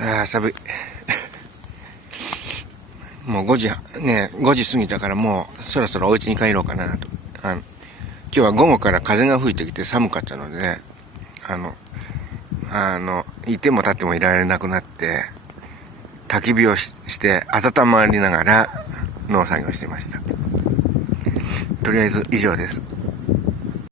ああ、寒い。もう5時、5時過ぎたからもうそろそろお家に帰ろうかなと。今日は午後から風が吹いてきて寒かったのでね、いても立ってもいられなくなって、焚き火をして温まりながら農作業してました。とりあえず以上です。